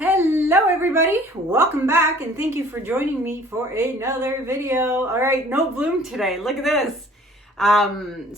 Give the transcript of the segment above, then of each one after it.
Hello everybody, welcome back and thank you for joining me for another video. All right, no bloom today, look at this.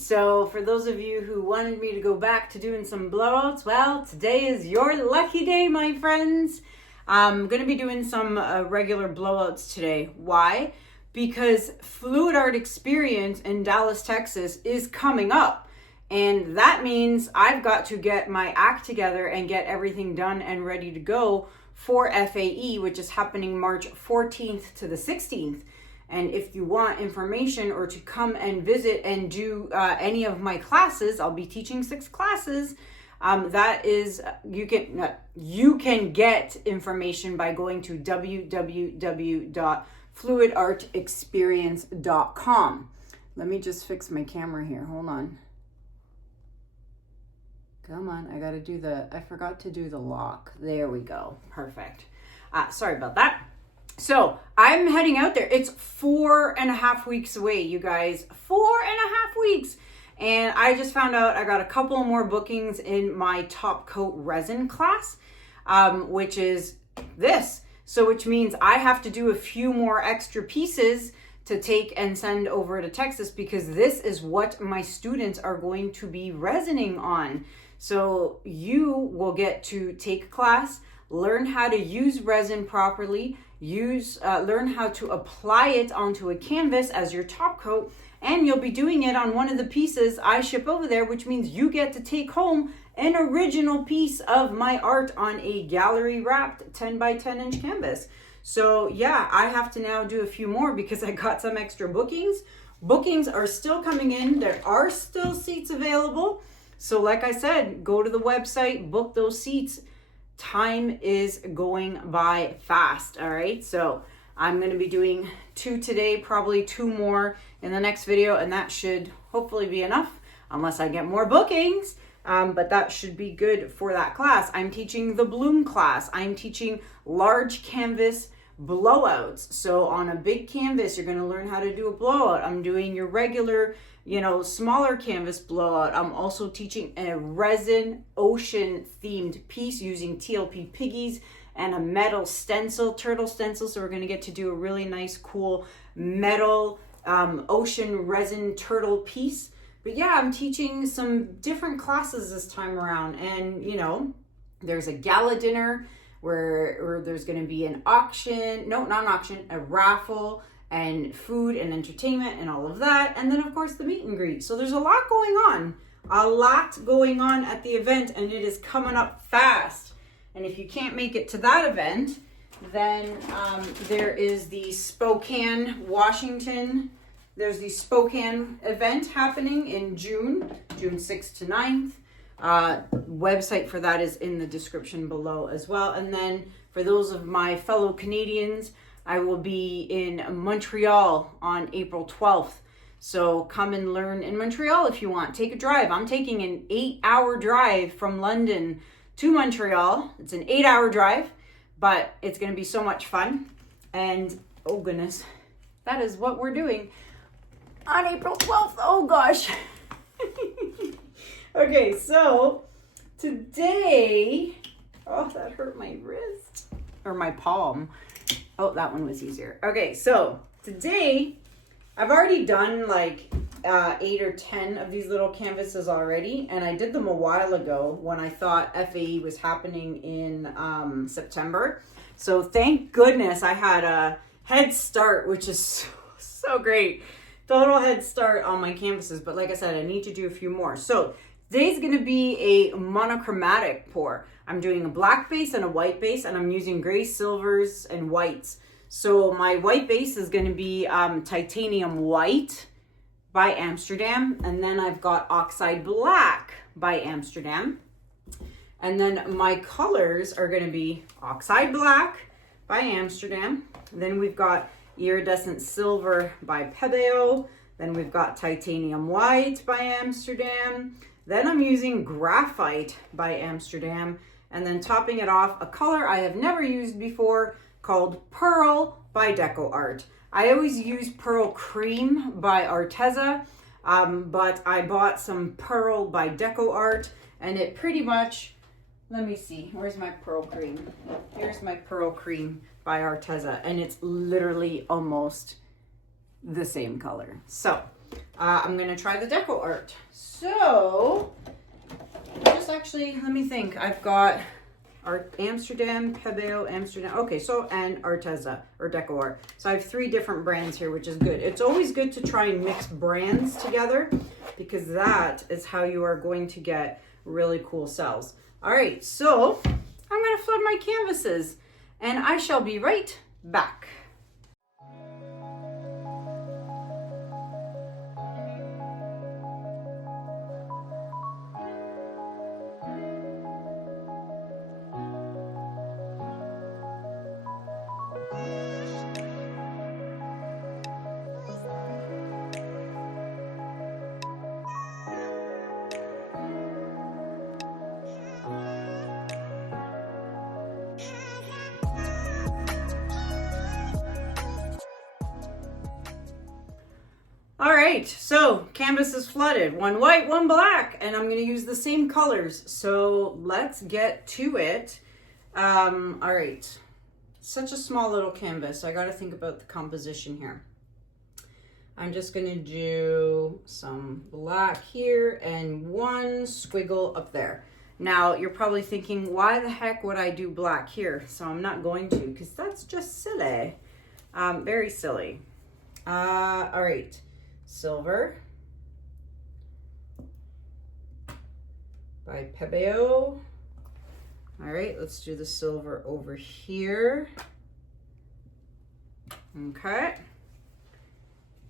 So for those of you who wanted me to go back to doing some blowouts, well, today is your lucky day, my friends. I'm going to be doing some regular blowouts today. Why? Because Fluid Art Experience in Dallas, Texas is coming up. And that means I've got to get my act together and get everything done and ready to go for FAE, which is happening March 14th to the 16th. And if you want information or to come and visit and do any of my classes, I'll be teaching 6 classes. That is, you can get information by going to www.fluidartexperience.com. Let me just fix my camera here. Hold on. Come on, I forgot to do the lock. There we go. Perfect. Sorry about that. So I'm heading out there. It's 4.5 weeks away, you guys. 4.5 weeks. And I just found out I got a couple more bookings in my top coat resin class, which is this. So which means I have to do a few more extra pieces to take and send over to Texas because this is what my students are going to be resining on. So you will get to take a class, learn how to use resin properly, learn how to apply it onto a canvas as your top coat, and you'll be doing it on one of the pieces I ship over there, which means you get to take home an original piece of my art on a gallery wrapped 10 by 10 inch canvas. So yeah, I have to now do a few more because I got some extra bookings. Bookings are still coming in. There are still seats available. So like I said, go to the website, book those seats. Time is going by fast, all right? So I'm going to be doing 2 today, probably 2 more in the next video, and that should hopefully be enough, unless I get more bookings. But that should be good for that class. I'm teaching the bloom class. I'm teaching large canvas blowouts. So on a big canvas, you're going to learn how to do a blowout. I'm doing your regular, smaller canvas blowout. I'm also teaching a resin ocean themed piece using TLP piggies and a metal stencil, turtle stencil. So we're going to get to do a really nice, cool metal ocean resin turtle piece. But yeah, I'm teaching some different classes this time around. And, there's a gala dinner where there's going to be an auction. No, not an auction, a raffle and food and entertainment and all of that. And then, of course, the meet and greet. So there's a lot going on. A lot going on at the event, and it is coming up fast. And if you can't make it to that event, then there is the Spokane, Washington. There's the Spokane event happening in June 6th to 9th. Website for that is in the description below as well. And then for those of my fellow Canadians, I will be in Montreal on April 12th. So come and learn in Montreal if you want. Take a drive. I'm taking an 8-hour drive from London to Montreal. It's an 8-hour drive, but it's going to be so much fun. And oh goodness, that is what we're doing on April 12th. Oh gosh. Okay, so today, oh, that hurt my wrist or my palm. Oh, that one was easier. Okay, so today I've already done like 8 or 10 of these little canvases already, and I did them a while ago when I thought FAE was happening in September. So thank goodness I had a head start, which is so great. Total head start on my canvases, but like I said, I need to do a few more. So today's going to be a monochromatic pour. I'm doing a black base and a white base, and I'm using gray, silvers, and whites. So my white base is going to be titanium white by Amsterdam, and then I've got Oxide black by Amsterdam. And then my colors are going to be Oxide black by Amsterdam. Then we've got Iridescent silver by Pebeo. Then we've got titanium white by Amsterdam. Then I'm using Graphite by Amsterdam. And then topping it off, a color I have never used before called Pearl by DecoArt. I always use Pearl Cream by Arteza, but I bought some Pearl by DecoArt, and it pretty much let me see. Where's my pearl cream? Here's my pearl cream by Arteza, and it's literally almost the same color. So I'm gonna try the DecoArt. So just actually, let me think. I've got our Amsterdam, Pebeo, Amsterdam. Okay, so and Arteza or DecoArt. So I have 3 different brands here, which is good. It's always good to try and mix brands together because that is how you are going to get really cool cells. All right, so I'm gonna flood my canvases and I shall be right back. All right, so canvas is flooded, 1 white, 1 black, and I'm gonna use the same colors. So let's get to it. All right, such a small little canvas. So I gotta think about the composition here. I'm just gonna do some black here and 1 squiggle up there. Now you're probably thinking, why the heck would I do black here? So I'm not going to, because that's just silly, very silly. All right. Silver by Pebeo. All right, let's do the silver over here. Okay.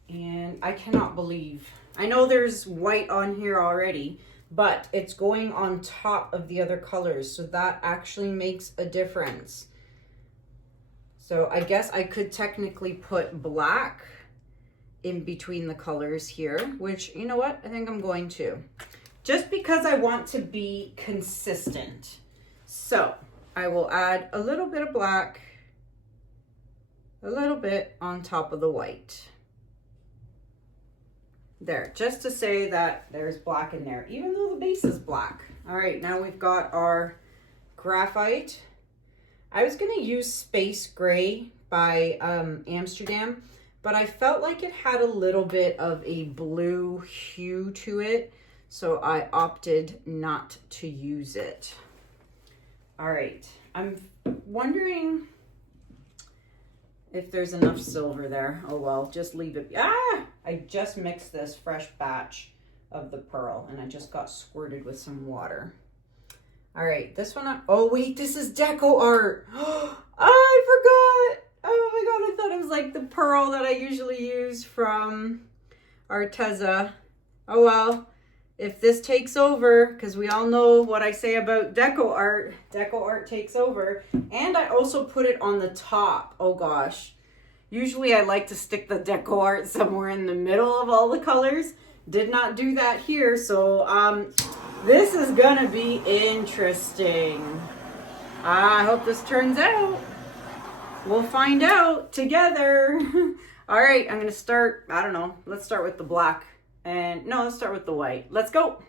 And I cannot believe, I know there's white on here already, but it's going on top of the other colors. So that actually makes a difference. So I guess I could technically put black in between the colors here, which, you know what, I think I'm going to, just because I want to be consistent. So I will add a little bit of black, a little bit on top of the white. There, just to say that there's black in there, even though the base is black. All right, now we've got our graphite. I was gonna use Space Gray by Amsterdam, but I felt like it had a little bit of a blue hue to it, so I opted not to use it. All right, I'm wondering if there's enough silver there. Oh well, just leave it. I just mixed this fresh batch of the pearl and I just got squirted with some water. All right, this one, oh wait, this is DecoArt. Oh, I forgot. Oh my God, I thought it was like the pearl that I usually use from Arteza. Oh well, if this takes over, because we all know what I say about DecoArt, DecoArt takes over. And I also put it on the top. Oh gosh. Usually I like to stick the DecoArt somewhere in the middle of all the colors. Did not do that here, so this is gonna be interesting. I hope this turns out. We'll find out together. All right, I'm gonna start, I don't know, let's start with the black. And no, let's start with the white. Let's go.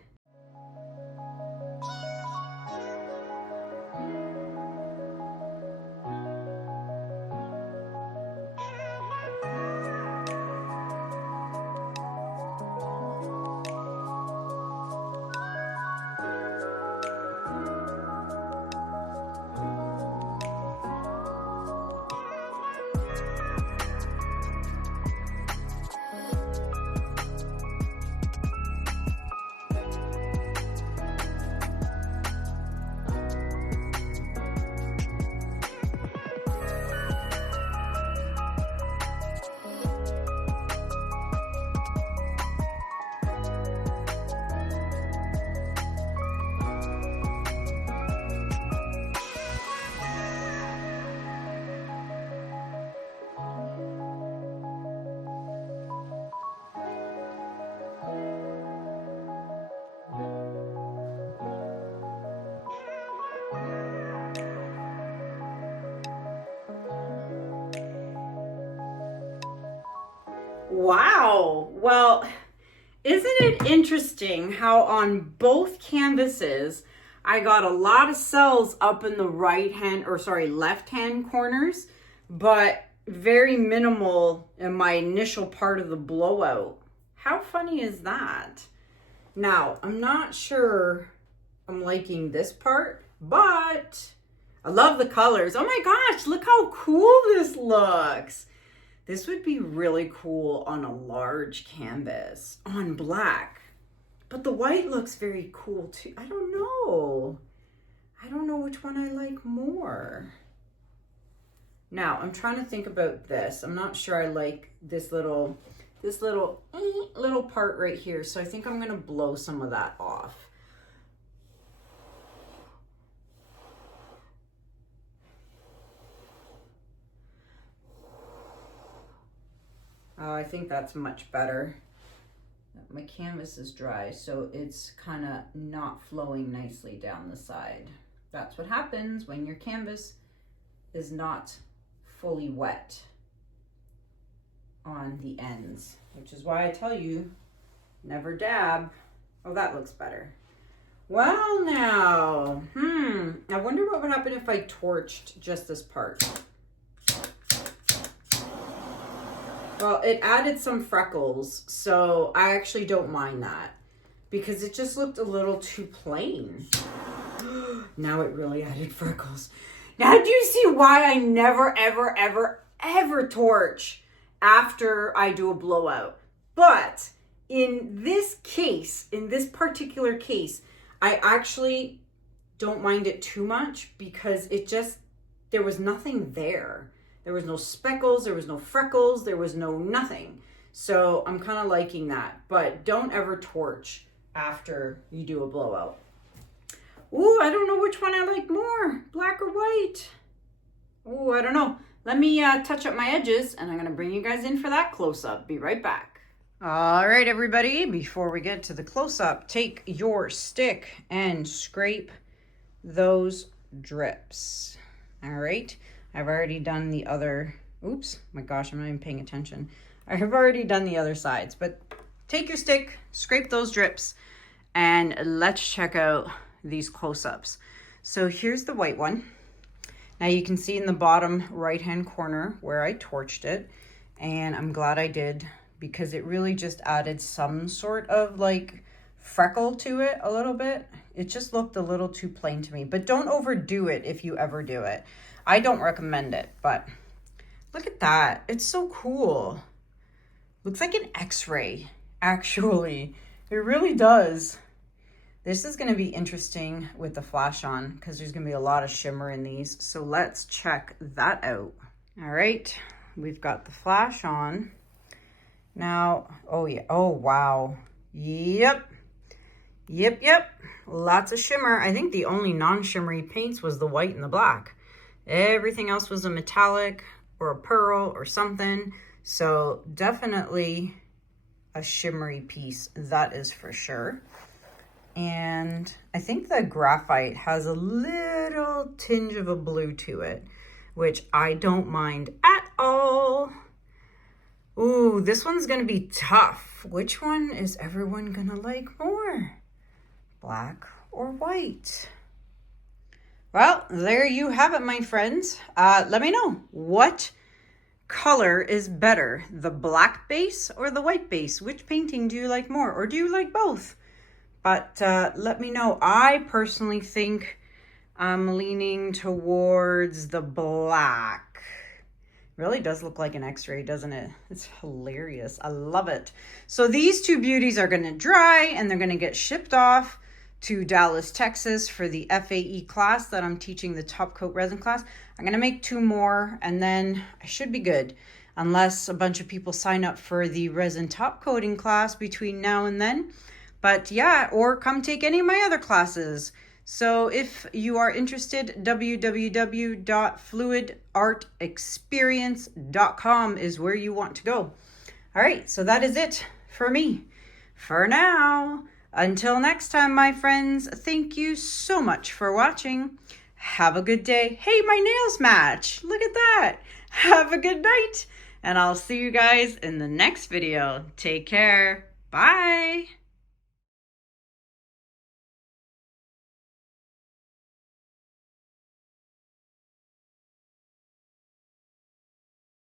Wow. Well, isn't it interesting how on both canvases I got a lot of cells up in the left-hand corners, but very minimal in my initial part of the blowout. How funny is that? Now, I'm not sure I'm liking this part, but I love the colors. Oh my gosh, look how cool this looks. This would be really cool on a large canvas on black, but the white looks very cool too. I don't know. I don't know which one I like more. Now, I'm trying to think about this. I'm not sure I like this little part right here. So I think I'm gonna blow some of that off. Oh, I think that's much better. My canvas is dry, so it's kind of not flowing nicely down the side. That's what happens when your canvas is not fully wet on the ends, which is why I tell you, never dab. Oh, that looks better. Well, now, I wonder what would happen if I torched just this part. Well, it added some freckles, so I actually don't mind that because it just looked a little too plain. Now it really added freckles. Now do you see why I never, ever, ever, ever torch after I do a blowout? But in this case, in this particular case, I actually don't mind it too much because there was nothing there. There was no speckles, there was no freckles, there was no nothing. So I'm kind of liking that, but don't ever torch after you do a blowout. Ooh, I don't know which one I like more, black or white. Ooh, I don't know. Let me touch up my edges and I'm gonna bring you guys in for that close-up. Be right back. All right, everybody, before we get to the close-up, take your stick and scrape those drips. All right. I've already done the other, oops, my gosh, I'm not even paying attention. I've already done the other sides, but take your stick, scrape those drips, and let's check out these close-ups. So here's the white one. Now you can see in the bottom right-hand corner where I torched it, and I'm glad I did because it really just added some sort of like freckle to it a little bit. It just looked a little too plain to me, but don't overdo it if you ever do it. I don't recommend it, but look at that. It's so cool. Looks like an X-ray, actually. It really does. This is going to be interesting with the flash on because there's going to be a lot of shimmer in these. So let's check that out. All right, we've got the flash on. Now, oh yeah, oh wow. Yep. Lots of shimmer. I think the only non-shimmery paints was the white and the black. Everything else was a metallic or a pearl or something. So definitely a shimmery piece, that is for sure. And I think the graphite has a little tinge of a blue to it, which I don't mind at all. Ooh, this one's gonna be tough. Which one is everyone gonna like more? Black or white? Well, there you have it, my friends. Let me know, what color is better, the black base or the white base? Which painting do you like more, or do you like both? But let me know. I personally think I'm leaning towards the black. Really does look like an X-ray, doesn't it? It's hilarious. I love it. So these two beauties are going to dry and they're going to get shipped off to Dallas, Texas for the FAE class that I'm teaching, the top coat resin class. I'm going to make 2 more and then I should be good, unless a bunch of people sign up for the resin top coating class between now and then. But yeah, or come take any of my other classes. So if you are interested, www.fluidartexperience.com is where you want to go. All right, so that is it for me for now. Until next time, my friends, thank you so much for watching. Have a good day. Hey, my nails match. Look at that. Have a good night. And I'll see you guys in the next video. Take care. Bye.